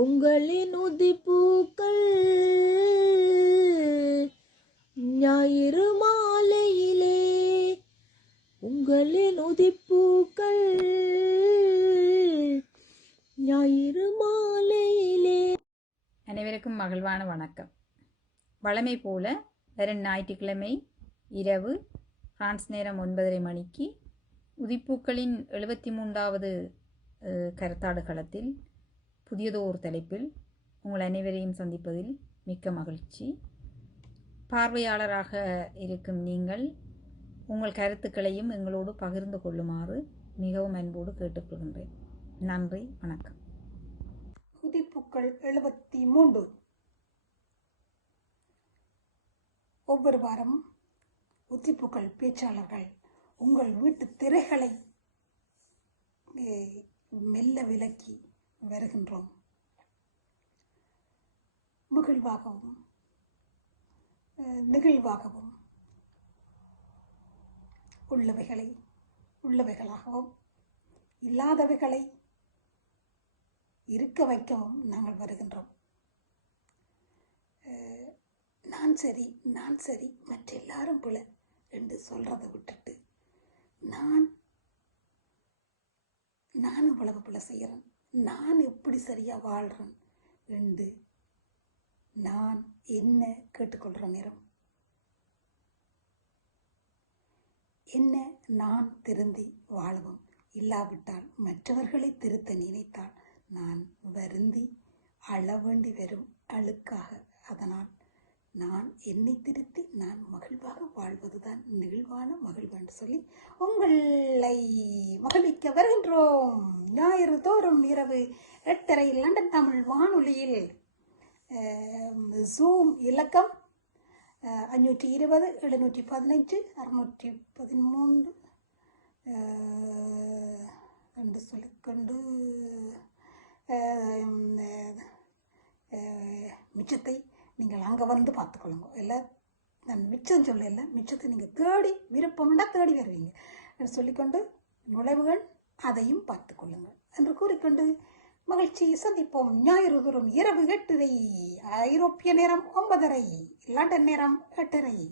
உங்களின் உதிப்பூக்கள் ஞாயிறு மாலையிலே, உங்களின் உதிப்பூக்கள் ஞாயிறு மாலையிலே. அனைவருக்கும் மகிழ்வான வணக்கம். வழமை போல வரும் ஞாயிற்றுக்கிழமை இரவு பிரான்ஸ் நேரம் 9:30 மணிக்கு உதிப்பூக்களின் 73வது கருத்தாடு களத்தில் புதியதோர் தலைப்பில் உங்கள் அனைவரையும் சந்திப்பதில் மிக்க மகிழ்ச்சி. பார்வையாளராக இருக்கும் நீங்கள் உங்கள் கருத்துக்களையும் எங்களோடு பகிர்ந்து கொள்ளுமாறு மிகவும் அன்போடு கேட்டுக்கொள்கின்றேன். நன்றி, வணக்கம். உதிப்பூக்கள் 73. ஒவ்வொரு வாரமும் உதிப்பூக்கள் பேச்சாளர்கள் உங்கள் வீட்டு திரைகளை மெல்ல விலக்கி வருகின்றோம். மகிழ்வாகவும் நெகிழ்வாகவும் உள்ளவைகளாகவும் இல்லாதவைகளை இருக்க வைக்கவும் நாங்கள் வருகின்றோம். நான் சரி மற்ற எல்லாரும் பிழை என்று சொல்றதை விட்டுட்டு நான் இவ்வளவு பிழை செய்கிறேன், நான் எப்படி சரியா வாழ்றேன் என்று நான் என்ன கேட்டுக்கொள்ற நேரம், என்ன நான் திருந்தி வாழவும், இல்லாவிட்டால் மற்றவர்களை திருத்த நினைத்தால் நான் வருந்தி அழ வேண்டி வரும் அழுக்காக. அதனால் நான் என்னை திருத்தி நான் மகிழ்வாக வாழ்வதுதான் நெகிழ்வான மகிழ்வு என்று சொல்லி உங்களை மகிழ்விக்க வருகின்றோம். ஞாயிறு தோறும் இரவு 8:30 லண்டன் தமிழ் வானொலியில் ஜூம் இலக்கம் 520 715 613 என்று சொல்லிக்கொண்டு மிச்சத்தை நீங்கள் அங்கே வந்து பார்த்துக்கொள்ளுங்க. இல்லை, நான் மிச்சம் சொல்லலை, மிச்சத்தை நீங்கள் தேடி விருப்பம்னா தேடி வருவீங்க சொல்லிக்கொண்டு நுழைவுகள் அதையும் பார்த்துக்கொள்ளுங்கள் என்று கூறிக்கொண்டு மகிழ்ச்சி சந்திப்போம். ஞாயிறு தோறும் இரவு 8:30, ஐரோப்பிய நேரம் 9:30, லண்டன் நேரம் 8:30.